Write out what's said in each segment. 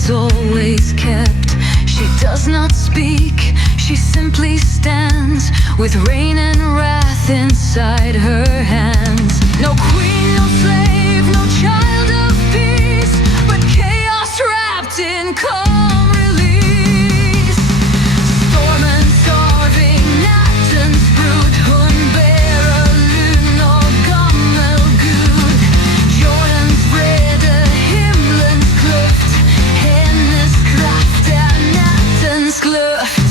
was always kept. She does not speak, she simply stands with rain and wrath inside her hands. No queen, no slave, no child of peace, but chaos wrapped in calm release. Storm and starving, nattens brut, hun bärer lugn och gammelgud. Jordens breda, himlens kluft, hennes kraft är nattens luft.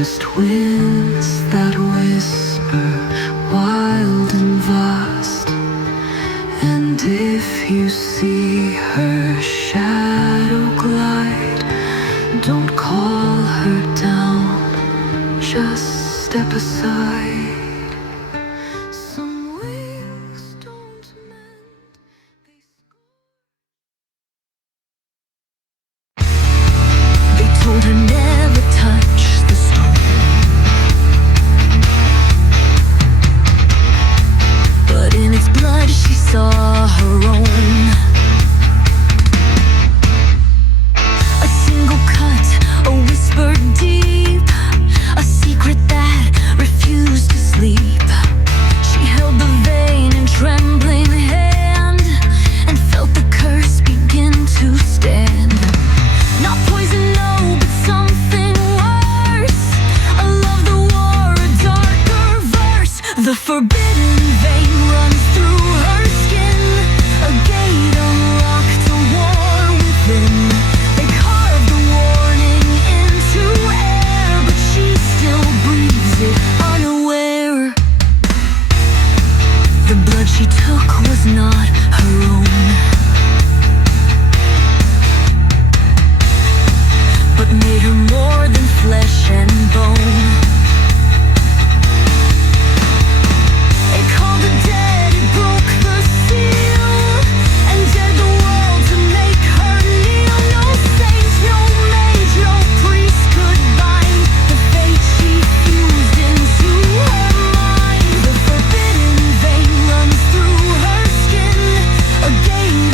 just winds that whisper, wild and vast. And if you see her shadow glide, don't call her down, just step aside. Some wings don't mend, they told her never touch the stone, but in its blood she saw her own. A single cut, a whisper deep, a secret that refused to sleep. She held the vein in trembling hand and felt the curse begin to stand. Not poison, no, but something worse. A love that wore a darker verse. The forbidden vein runs through her skin, a gate unlocked, a war within. They carved the warning into air, but she still breathes it unaware. The blood she took was not her own, but made her more than flesh and bone. It called the dead, it broke the seal, and dared the world to make her kneel. No saint, no mage, no priest could bind the fate she fused into her mind. The forbidden vein runs through her skin, a gate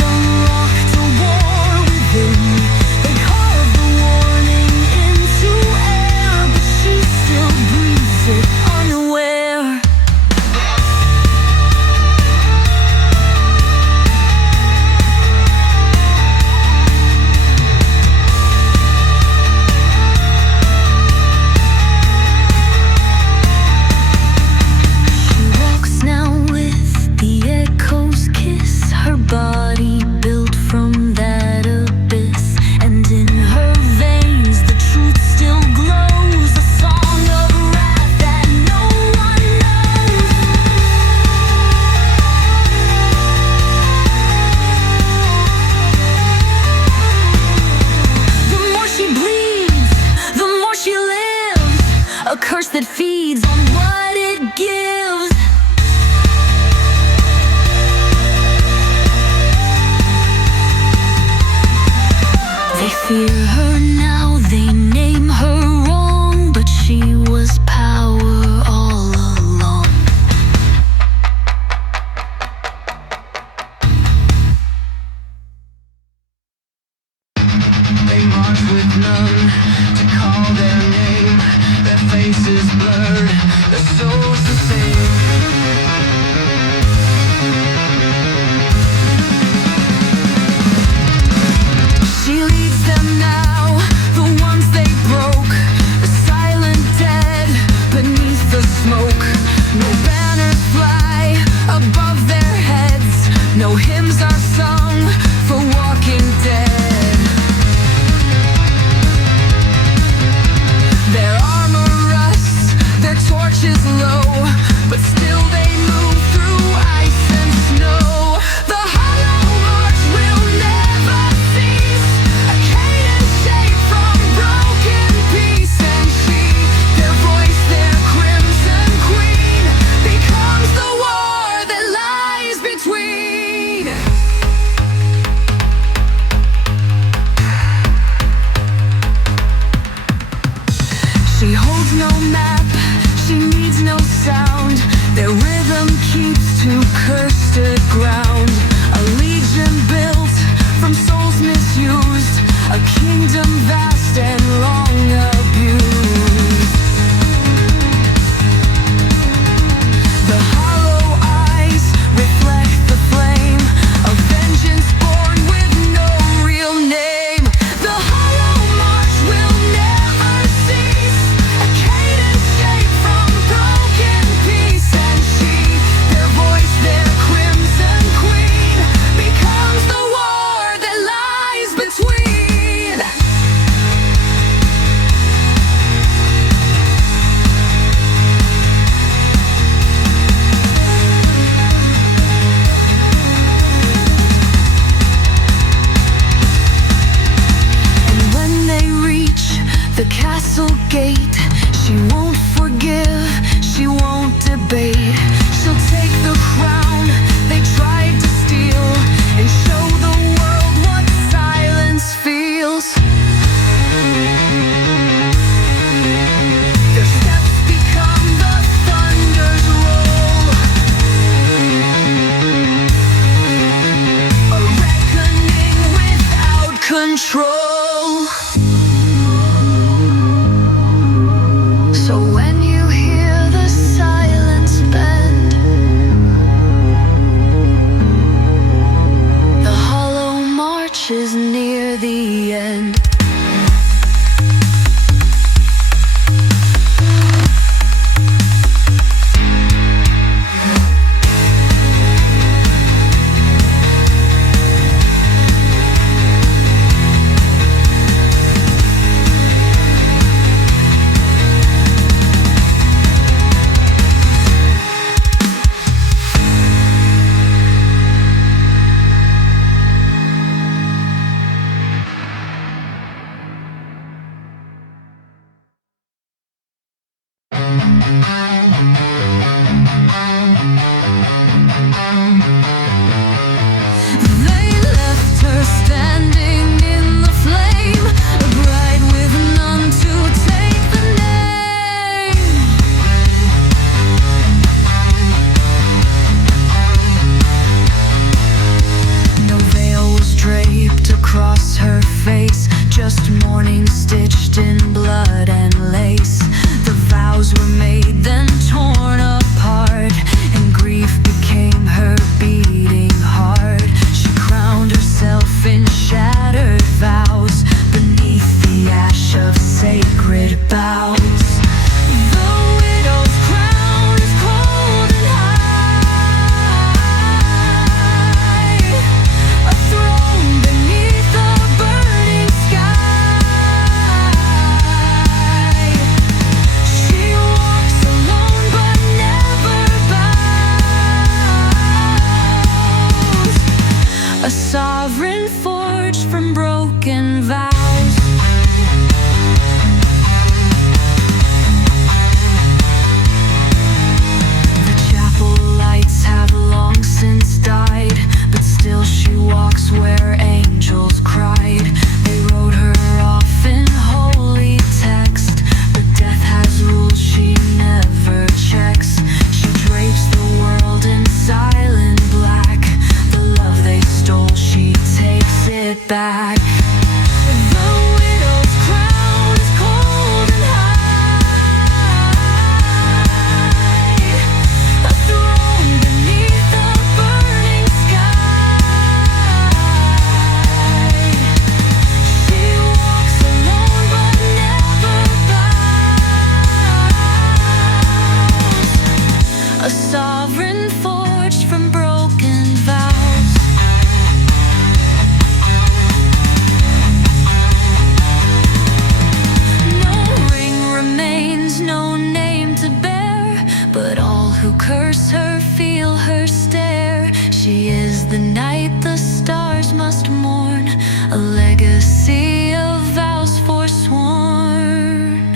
She is the night the stars must mourn, a legacy of vows forsworn.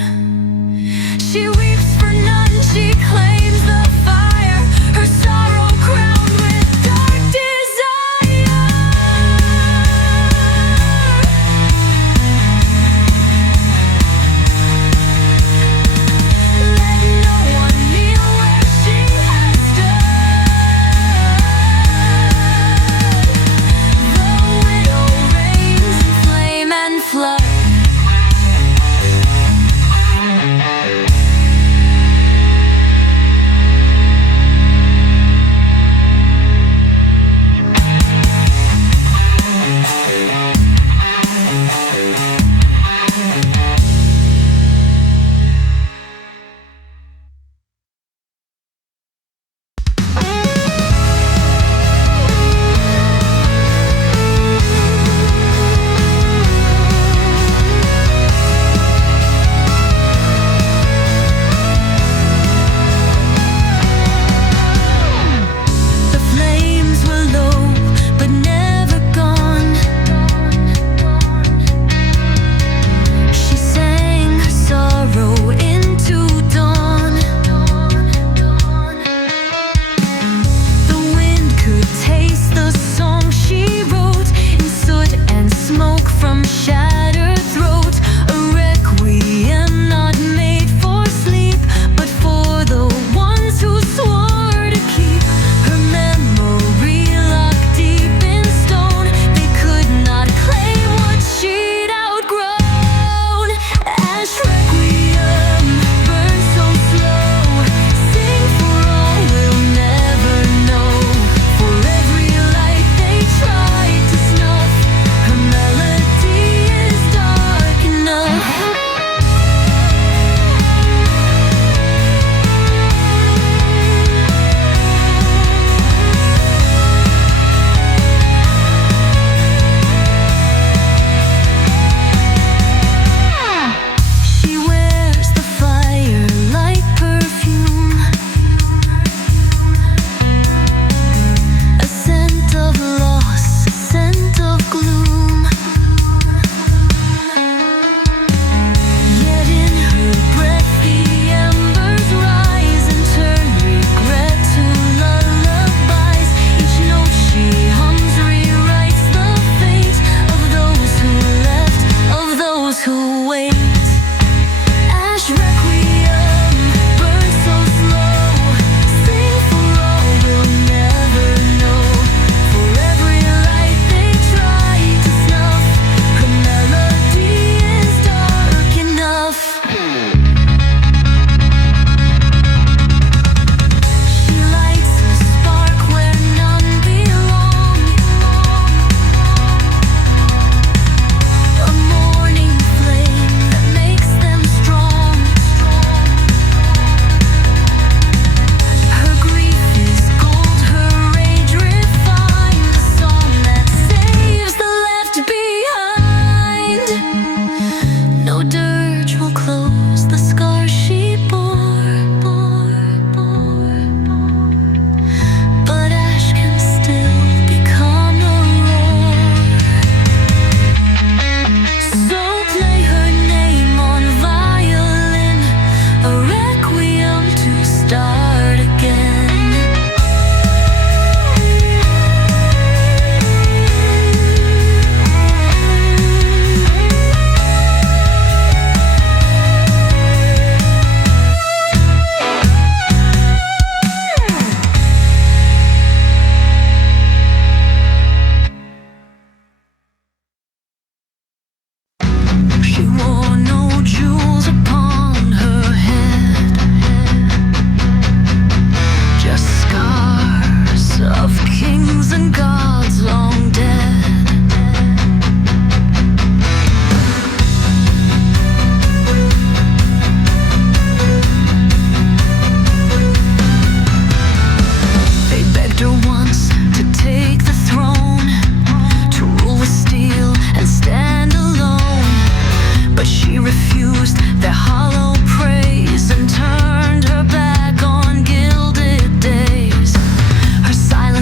She weeps for none, she claims the fire, her sorrow crowned with dark desire. Let no one kneel where she has stood. The widow reigns in flame and flood.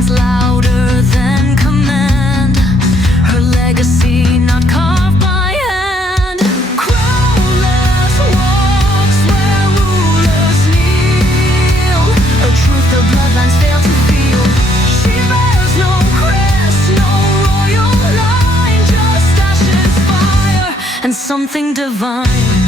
Louder something divine.